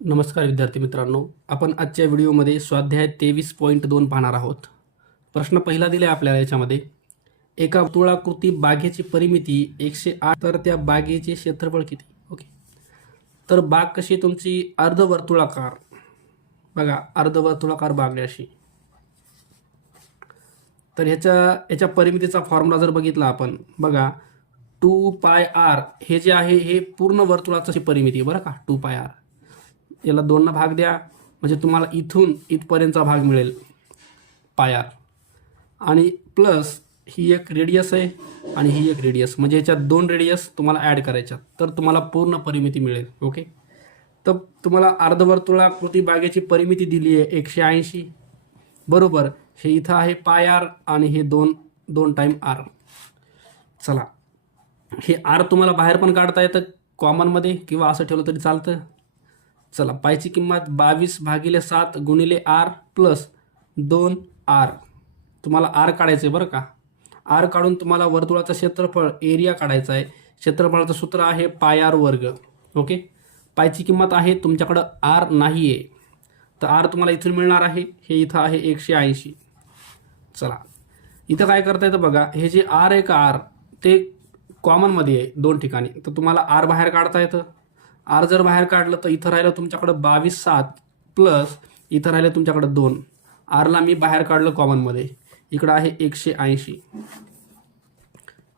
नमस्कार विद्यार्थी मित्रांनो, आपण आजच्या व्हिडिओमध्ये स्वाध्याय 23.2 पाहणार आहोत. प्रश्न पहिला दिला आहे आपल्याला याच्यामध्ये. एका वर्तुळाकृती बागेची परिमिती 108, तर त्या बागेचे क्षेत्रफळ किती? ओके. तर बाग कशी तुमची अर्धवर्तुळाकार, बघा अर्धवर्तुळाकार बाग आहे अशी. तर ह्याच्या परिमितीचा फॉर्म्युला जर बघितला आपण, बघा 2πr हे जे आहे हे पूर्ण वर्तुळाची परिमिती आहे बरं का. 2πr याला 2 भाग द्या म्हणजे तुम्हाला इथून इथपर्यंतचा भाग मिळेल पाय आर, आणि प्लस ही एक रेडियस आहे आणि ही एक रेडियस, म्हणजे याच्यात 2 रेडियस तुम्हाला ॲड करायच्या, तर तुम्हाला पूर्ण परिमिती मिळेल. ओके. तर तुम्हाला अर्धवर्तुळाकृती बागेची परिमिती दिली आहे 180 बरोबर. हे इथं आहे पाय आर आणि हे 2 टाईम आर. चला, हे आर तुम्हाला बाहेर पण काढता येतं कॉमनमध्ये किंवा असं ठेवलं तरी चालतं. चला, पायची किंमत 22/7 गुणिले आर प्लस 2 आर. तुम्हाला आर काढायचं आहे बरं का. आर काढून तुम्हाला वर्तुळाचं क्षेत्रफळ एरिया काढायचं आहे. क्षेत्रफळाचं सूत्र आहे पाय आर वर्ग. ओके. पायची किंमत आहे, तुमच्याकडं आर नाही आहे तर आर तुम्हाला इथून मिळणार आहे, हे इथं आहे 180. चला, इथं काय करता येतं बघा, हे जे आर आहे का आर ते कॉमनमध्ये आहे 2 ठिकाणी, तर तुम्हाला आर बाहेर काढता येतं. आर जर बाहेर काढलं तर इथं राहिलं तुमच्याकडं 22/7 प्लस इथं राहिलं तुमच्याकडं 2. आरला मी बाहेर काढलं कॉमनमध्ये, इकडं आहे 180.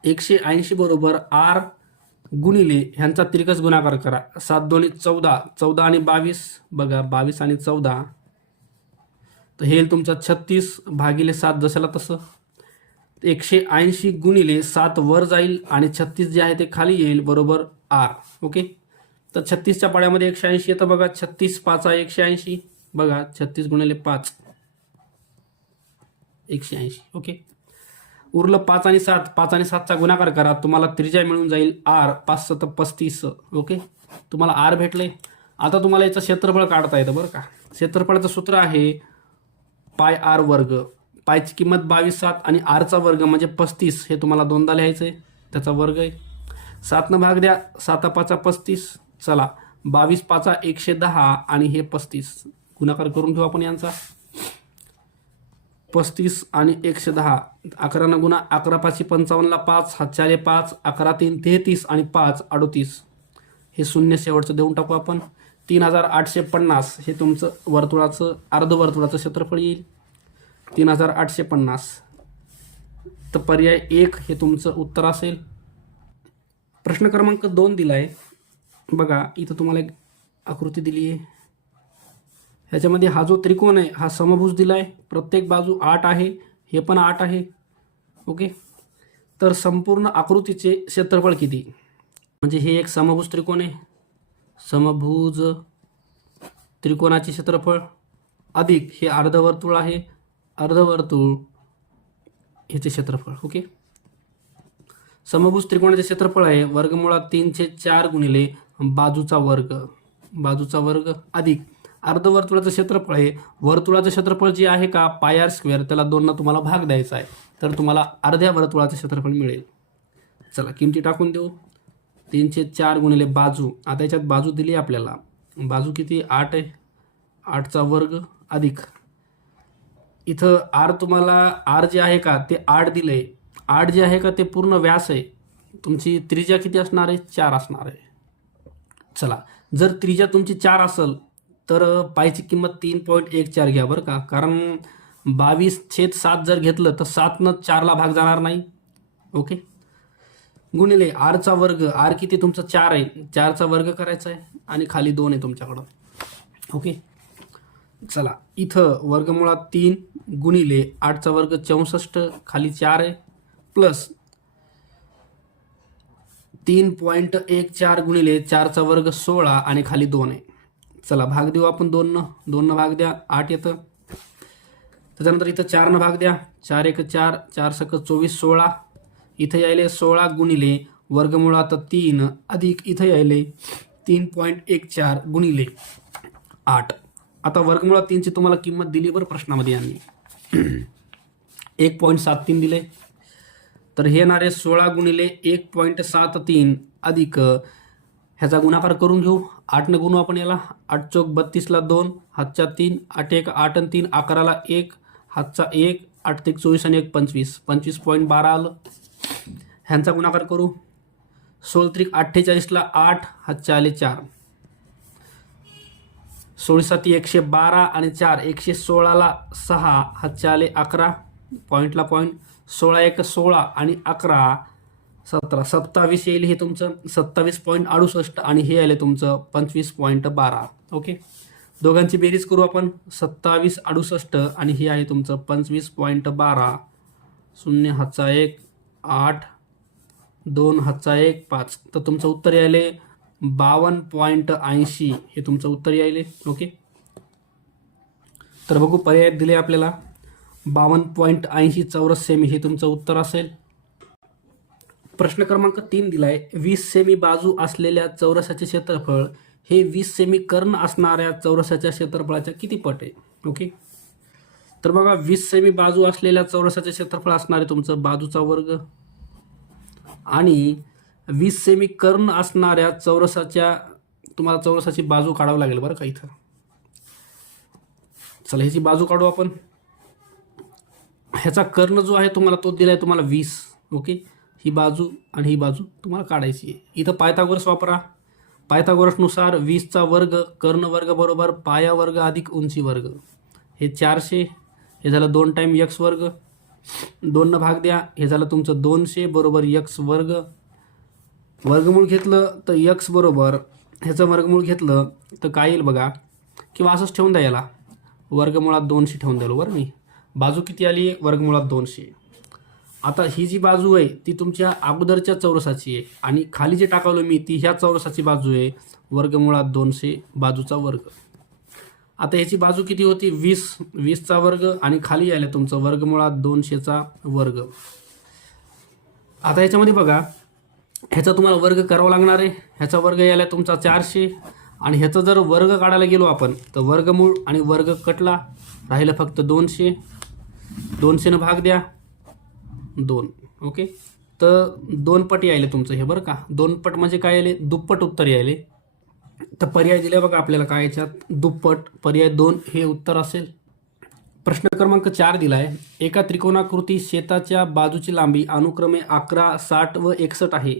180 बरोबर आर गुणिले ह्यांचा तिरकस गुणाकार करा. 7 दोन्ही 14, 14 आणि 22, बघा 22 आणि 14, तर हे तुमचं 36/7 जशाला तसं. 180 गुणिले 7 वर जाईल आणि 36 जे आहे ते खाली येईल बरोबर आर. ओके. तर 36च्या पाड्यामध्ये 180 येतं बघा. 36 5 180, बघा 36 गुणिले 5 180. ओके. उरलं 5 आणि 7, 5 आणि 7चा गुणाकार करा, तुम्हाला त्रिज्या मिळून जाईल आर. 5 7 35. ओके. तुम्हाला आर भेटले. आता तुम्हाला याचं क्षेत्रफळ काढता येतं बरं का. क्षेत्रफळाचं सूत्र आहे पाय आर वर्ग. पायची किंमत 22/7 आणि आरचा वर्ग म्हणजे 35, हे तुम्हाला 2दा लिहायचं आहे, त्याचा वर्ग आहे. 7 भाग द्या, 7 5 35. चला, 22 5 110 आणि हे 35 गुणाकार करून घेऊ आपण यांचा. 35 आणि 110, 11 गुणा 11 5 55ला 5, 7 4 5, 11 3 33 आणि 5 38. हे शून्य शेवटचं देऊन टाकू आपण. 3850 हे तुमचं वर्तुळाचं अर्धवर्तुळाचं क्षेत्रफळ येईल. 3850. तर पर्याय 1 हे तुमचं उत्तर असेल. प्रश्न क्रमांक 2 दिला आहे बघा. इथं तुम्हाला एक आकृती दिली आहे. ह्याच्यामध्ये हा जो त्रिकोण आहे हा समभुज दिला आहे. प्रत्येक बाजू 8 आहे, हे पण 8 आहे. ओके. तर संपूर्ण आकृतीचे क्षेत्रफळ किती? म्हणजे हे एक समभुज त्रिकोण आहे, समभुज त्रिकोणाचे क्षेत्रफळ अधिक हे अर्धवर्तुळ आहे, अर्धवर्तुळ ह्याचे क्षेत्रफळ. ओके. समभुज त्रिकोणाचे क्षेत्रफळ आहे वर्गमुळात 3/4 गुणिले बाजूचा वर्ग, बाजूचा वर्ग अधिक अर्धवर्तुळाचं क्षेत्रफळ आहे. वर्तुळाचं क्षेत्रफळ जे आहे का पाय आर स्क्वेअर, त्याला 2 तुम्हाला भाग द्यायचा आहे, तर तुम्हाला अर्ध्या वर्तुळाचं क्षेत्रफळ मिळेल. चला, किमती टाकून देऊ. 3/4 गुणिले बाजू. आता याच्यात बाजू दिली आपल्याला, बाजू किती 8 आहे, 8चा वर्ग अधिक इथं आर, तुम्हाला आर जे आहे का ते 8 दिलंय. 8 जे आहे का ते पूर्ण व्यास आहे. तुमची त्रिज्या किती असणार आहे? 4 असणार आहे. चला, जर त्रिज्या तुमची 4 असेल तर पायची किंमत 3.14 घ्या बरं का. कारण 22/7 जर घेतलं तर 7 4ला भाग जाणार नाही. ओके. गुणिले आरचा वर्ग. आर किती तुमचं 4 आहे, 4चा वर्ग करायचा आहे आणि खाली 2 आहे तुमच्याकडं. ओके. चला, इथं वर्गमुळात 3 गुणिले 8चा वर्ग 64, खाली 4 आहे, प्लस 3.14 गुणिले 4चा वर्ग 16 आणि खाली 2 आहे. चला, भाग देऊ आपण 2 भाग द्या, 8 येतं. त्याच्यानंतर इथं 4 भाग द्या, 4 1 4, 4 6 24, 16. इथं यायले 16 गुणिले वर्गमुळात 3 अधिक इथं यायले 3.14 गुणिले 8. आता वर्गमुळात 3ची तुम्हाला किंमत दिली बरं प्रश्नामध्ये यांनी 1.73 दिले. तर हे येणारे 16 गुणिले 1.73 अधिक ह्याचा गुणाकार करून घेऊ. 8ने गुणू आपण याला. 8 चौक 32ला 2, हातच्या 3, 8 1 8 आणि 3 11ला 1, हातचा 1, 8 3 24 आणि 1 25, 25.12 आलं. ह्यांचा गुणाकार करू. 16 त्रिक 48ला 8, हातचे आले 4, 16 7 112 आणि 4 116ला 6, हातचे आले 11, पॉईंटला पॉईंट. 16 1 16 आणि 11 17, 27 येईल हे तुमचं 27.68 आणि हे आले तुमचं 25.12. ओके, दोघांची बेरीज करू आपण. 27 68 आणि हे आहे तुमचं 25.12. 0 हातचा 1 8, 2 हातचा 1 5. तर तुमचं उत्तर यायले 52.80 हे तुमचं उत्तर यायले. ओके, तर बघू पर्याय दिले आपल्याला. 52.80 चौरस सेमी हे तुमचं उत्तर असेल. प्रश्न क्रमांक 3 दिलाय. 20 सेमी बाजू असलेल्या चौरसाचे क्षेत्रफळ हे 20 सेमी कर्ण असणाऱ्या चौरसाच्या क्षेत्रफळाच्या किती पट आहे? ओके, तर बघा 20 सेमी बाजू असलेल्या चौरसाचे क्षेत्रफळ असणार आहे तुमचं बाजूचा वर्ग आणि 20 सेमी कर्ण असणाऱ्या चौरसाच्या तुम्हाला चौरसाची बाजू काढावी लागेल बरं का इथं. चला ह्याची बाजू काढू आपण. ह्याचा कर्ण जो आहे तुम्हाला तो दिलाय तुम्हाला 20. ओके, ही बाजू आणि ही बाजू तुम्हाला काढायची आहे. इथं पायथागोरस वापरा. पायथागोरसनुसार 20चा वर्ग कर्ण वर्ग बरोबर पाया वर्ग अधिक उंची वर्ग. हे 400, हे झालं 2 टाईम x वर्ग. 2 भाग द्या, हे झालं तुमचं 200 बरोबर x वर्ग. वर्गमूळ घेतलं तर x बरोबर ह्याचं वर्गमूळ घेतलं तर काय येईल बघा, किंवा असंच ठेवून द्या याला वर्गमुळात 200 ठेवून द्यालो बरं मी. बाजू किती आली आहे? वर्गमुळात 200. आता ही जी बाजू आहे ती तुमच्या अगोदरच्या चौरसाची आहे आणि खाली जे टाकवलं मी ती ह्या चौरसाची बाजू आहे. वर्गमुळात 200 बाजूचा वर्ग. आता ह्याची बाजू किती होती? 20चा वर्ग आणि खाली आले तुमचं वर्गमुळात 200चा वर्ग. आता ह्याच्यामध्ये बघा ह्याचा तुम्हाला वर्ग करावा लागणार आहे. ह्याचा वर्ग यायला तुमचा 400 आणि ह्याचा जर वर्ग काढायला गेलो आपण तर वर्गमूळ आणि वर्ग कटला, राहिलं फक्त 200. 200 भाग द्या 2. ओके, तर 2 पट यायले तुमचं हे बरं का. 2 पट म्हणजे काय यायले? दुप्पट उत्तर यायले. तर पर्याय दिले बघा आपल्याला काय याच्यात? दुप्पट. पर्याय 2 हे उत्तर असेल. प्रश्न क्रमांक 4 दिलाय. एका त्रिकोणाकृती शेताच्या बाजूची लांबी अनुक्रमे 11, 60 व 61 आहे.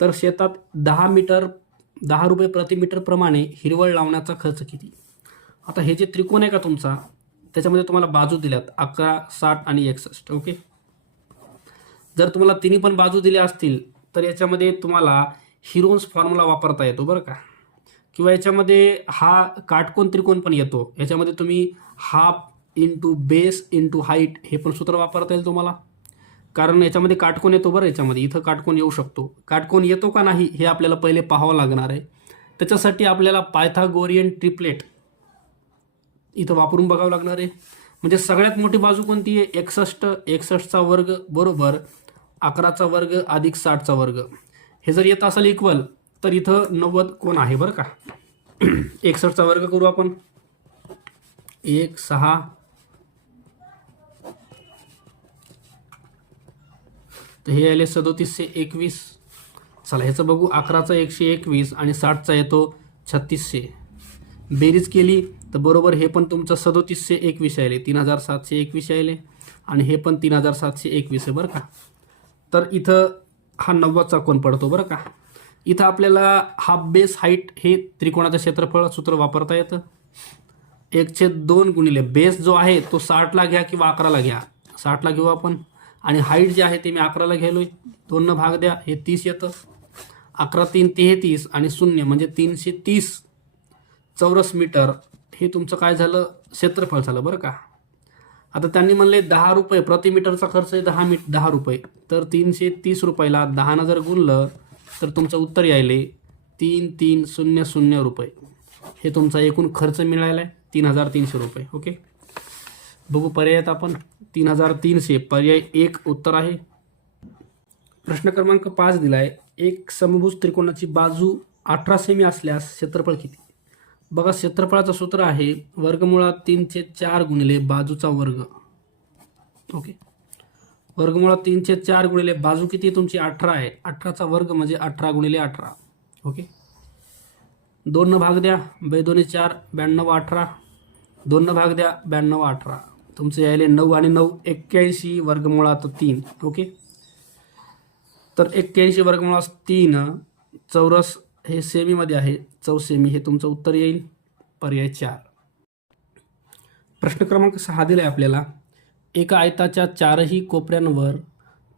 तर शेतात 10 रुपये प्रति मीटर प्रमाणे हिरवळ लावण्याचा खर्च किती? आता हे जे त्रिकोण आहे का तुमचा त्याच्यामध्ये तुम्हाला बाजू दिल्यात 11, 60 आणि 61. ओके, जर तुम्हाला तिन्ही पण बाजू दिल्या असतील तर याच्यामध्ये तुम्हाला हिरोन्स फॉर्म्युला वापरता येतो बरं का. किंवा याच्यामध्ये हा काटकोन त्रिकोण पण येतो. याच्यामध्ये तुम्ही half into base into height हे पण सूत्र वापरता येईल तुम्हाला. कारण याच्यामध्ये काटकोन येतो बरं. याच्यामध्ये इथं काटकोन येऊ शकतो. काटकोन येतो का नाही हे आपल्याला पहिले पाहावं लागणार आहे. त्याच्यासाठी आपल्याला पायथागोरियन ट्रिपलेट इथं वापरून बघावं लागणार आहे. म्हणजे सगळ्यात मोठी बाजू कोणती आहे? 61. 61चा वर्ग बरोबर 11चा वर्ग अधिक 60चा वर्ग. हे जर येत असेल इक्वल तर इथं 90 कोण आहे बरं का. 61चा वर्ग करू आपण. 1 6 तर हे आले 3721. चला ह्याचं बघू. 11चा 121 आणि 60चा येतो 3600. बेरीज केली तर बरोबर हे पण तुमचं 3721 आले. 3721 आले आणि हे पण 3721 आहे बरं का. तर इथं हा 90चा कोण पडतो बरं का. इथं आपल्याला हाफ बेस हाईट हे त्रिकोणाचं क्षेत्रफळ सूत्र वापरता येतं. 1/2 गुणिले बेस जो आहे तो 60ला घ्या किंवा 11ला घ्या. 60ला घेऊ आपण आणि हाईट जे आहे ते मी 11ला घ्यालोय. 2 भाग द्या, हे 30 येतं. 11 3 33 आणि 0 म्हणजे 330 चौरस मीटर हे तुमचं काय झालं? क्षेत्रफळ झालं बरं का. आता त्यांनी म्हणले 10 रुपये प्रति मीटरचा खर्च आहे 10 रुपये. तर 330 रुपयाला 10 जर गुणलं तर तुमचं उत्तर यायले 3300 रुपये. हे तुमचा एकूण खर्च मिळाला आहे 3300 रुपये. ओके, बघू पर्यायात आपण. 3300 पर्याय 1 उत्तर आहे. प्रश्न क्रमांक 5 दिलाय. एक समभुज त्रिकोणाची बाजू 18 सेमी असल्यास क्षेत्रफळ किती? बघा क्षेत्रफळाचं सूत्र आहे वर्गमुळात 3/4 गुणिले बाजूचा वर्ग. ओके, वर्गमुळात 3/4 गुणिले बाजू किती तुमची 18 आहे. 18चा वर्ग म्हणजे 18 गुणिले 18. ओके, 2 भाग द्या, 2 4 92 18, 2 भाग द्या 92 18, तुमचं यायले 9 आणि 9 81 वर्गमुळात 3. ओके, तर 81 वर्गमुळात 3 चौरस हे सेमीमध्ये आहे, चौसेमी, हे तुमचं उत्तर येईल पर्याय 4. प्रश्न क्रमांक 6 दिला आहे आपल्याला. एका आयताच्या 4ही कोपऱ्यांवर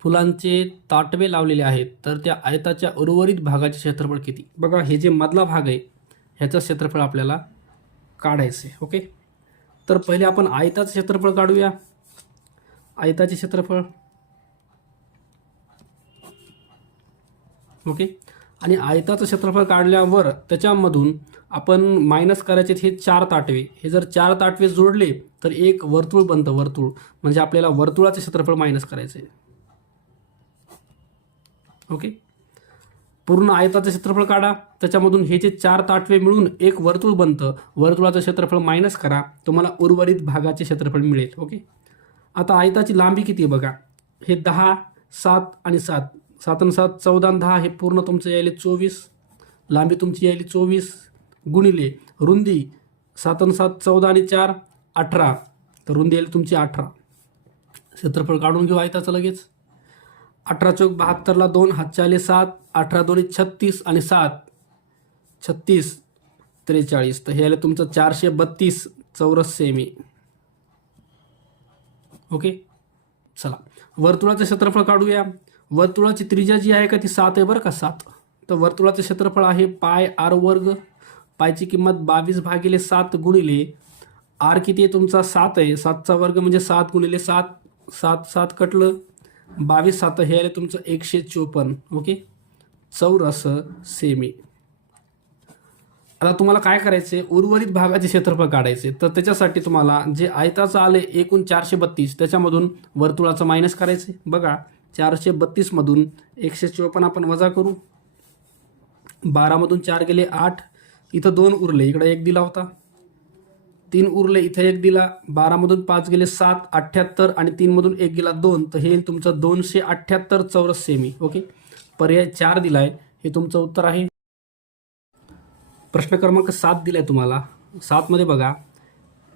फुलांचे ताटवे लावलेले आहेत, तर त्या आयताच्या उर्वरित भागाचे क्षेत्रफळ किती? बघा, हे जे मधला भाग आहे ह्याचं क्षेत्रफळ आपल्याला काढायचं आहे. ओके, तर पहिले आपण आयताचं क्षेत्रफळ काढूया. आयताचे क्षेत्रफळ, ओके, आणि आयताचं क्षेत्रफळ काढल्यावर त्याच्यामधून आपण मायनस करायचे हे 4 ताटवे. हे जर 4 ताटवे जोडले तर एक वर्तुळ बनतं. वर्तुळ म्हणजे आपल्याला वर्तुळाचं क्षेत्रफळ मायनस करायचं आहे. ओके, पूर्ण आयताचं क्षेत्रफळ काढा, त्याच्यामधून हे जे 4 ताटवे मिळून एक वर्तुळ बनतं. वर्तुळाचं क्षेत्रफळ मायनस करा, तुम्हाला उर्वरित भागाचे क्षेत्रफळ मिळेल. ओके, आता आयताची लांबी किती आहे बघा, हे 10 7 आणि 7, 7 आणि 7 14 आणि 10, हे पूर्ण तुमचं यायले 24. लांबी तुमची यायली 24 गुणिले रुंदी 7 आणि 7 14 आणि 4 18, तर रुंदी यायली तुमची 18. क्षेत्रफळ काढून घेऊ आयताचं लगेच. 18 चौक 72ला 2, हातच्या आले 7, 18 दोन्ही 36 आणि 7 36 43, तर हे आले तुमचं 432 चौरस सेमी. ओके, चला वर्तुळाचं क्षेत्रफळ काढूया. वर्तुळाची त्रिज्या जी आहे का ती 7 आहे बरं का, 7. तर वर्तुळाचं क्षेत्रफळ आहे पाय आर वर्ग. पायची किंमत 22 भागिले 7 गुणिले आर किती आहे तुमचा 7 आहे, 7चा वर्ग म्हणजे 7 गुणिले 7, 7 7 कटलं 22 7, हे आले तुमचं 154. ओके, चौरस सेमी. आता तुम्हाला काय करायचे, उर्वरित भागाचे क्षेत्रफळ काढायचे. तर त्याच्यासाठी तुम्हाला जे आयताचं आले एकूण 432, त्याच्यामधून वर्तुळाचं मायनस करायचे. बघा, 432 मधून 154 आपण वजा करू. 12 मधून 4 गेले 8, इथं 2 उरले, इकडे 1 दिला होता, 3 उरले, इथं 1 दिला. 12 मधून 5 गेले 7 78, आणि 3 मधून 1 गेला 2, तर हे तुमचं 278 चौरस सेमी. ओके, पर्याय 4 दिलाय, हे तुमचं उत्तर आहे. प्रश्न क्रमांक 7 दिलाय तुम्हाला. 7 मध्ये बघा,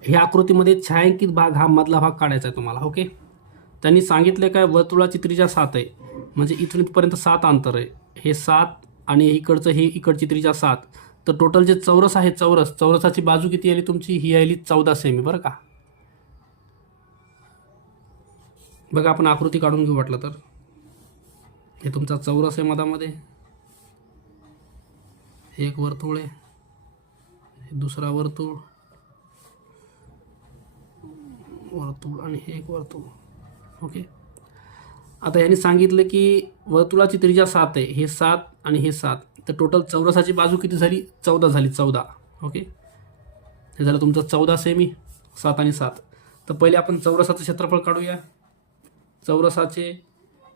ह्या आकृतीमध्ये छायांकित भाग हा मधला भाग काढायचा आहे तुम्हाला. ओके, त्यांनी सांगितले काय, वर्तुळाची त्रिज्या 7 आहे, म्हणजे इथून इथपर्यंत 7 अंतर आहे. हे 7 आणि इकडचं हे इकडची त्रिज्या 7, तर टोटल जे चौरस आहे, चौरसाची बाजू किती आली तुमची, ही आली 14 सेमी. बरं का, बघा आपण आकृती काढून घेऊ वाटलं तर. हे तुमचा चौरस आहे, मधामध्ये हे एक वर्तुळ आहे, हे दुसरा वर्तुळ आणि हे एक वर्तुळ. ओके, आता यांनी सांगितलं की वर्तुळाची त्रिज्या 7 आहे, हे 7 आणि हे 7, तर टोटल चौरसाची बाजू किती झाली, 14 झाली, 14. ओके, हे झालं तुमचं 14 सेमी, 7 आणि 7. तर पहिले आपण चौरसाचं क्षेत्रफळ काढूया. चौरसाचे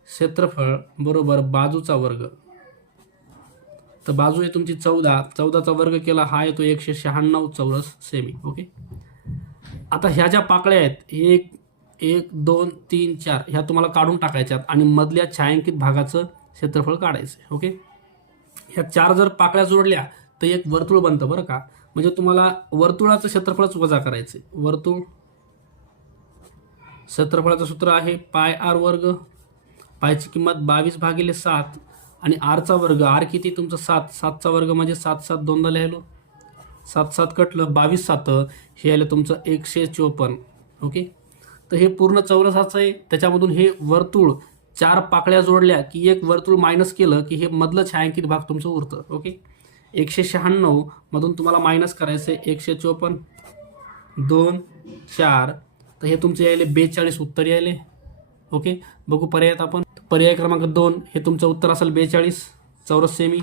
क्षेत्रफळ बरोबर बाजूचा वर्ग, तर बाजू आहे तुमची 14, 14चा वर्ग केला, हा येतो 196 चौरस सेमी. ओके, आता ह्या ज्या पाकळ्या आहेत, 1 1 2 3 4, ह्या तुम्हाला काढून टाकायच्यात आणि मधल्या छायांकित भागाचं क्षेत्रफळ काढायचं. ओके, ह्या 4 जर पाकळ्या जोडल्या तर एक वर्तुळ बनतं. बरं का, म्हणजे तुम्हाला वर्तुळाचं क्षेत्रफळच वजा करायचं. वर्तुळ क्षेत्रफळाचं सूत्र आहे पाय आर वर्ग. पायची किंमत 22 भागिले 7 आणि आरचा वर्ग, आर किती तुमचं 7, 7चा वर्ग म्हणजे 7 7 दोनदा लिहिलो, 7 7 कटलं 22 7, हे आलं तुमचं 154. ओके, तर हे पूर्ण चौरसाचं आहे, त्याच्यामधून हे वर्तुळ 4 पाकळ्या जोडल्या की एक वर्तुळ मायनस केलं की हे मधलं छायांकित भाग तुमचं उरतं. ओके, 196 मधून तुम्हाला मायनस करायचं आहे 154 2 4, तर हे तुमचे यायले 42 उत्तर यायले. ओके, बघू पर्यायात आपण. पर्याय क्रमांक 2 हे तुमचं उत्तर असेल 42 चौरस सेमी.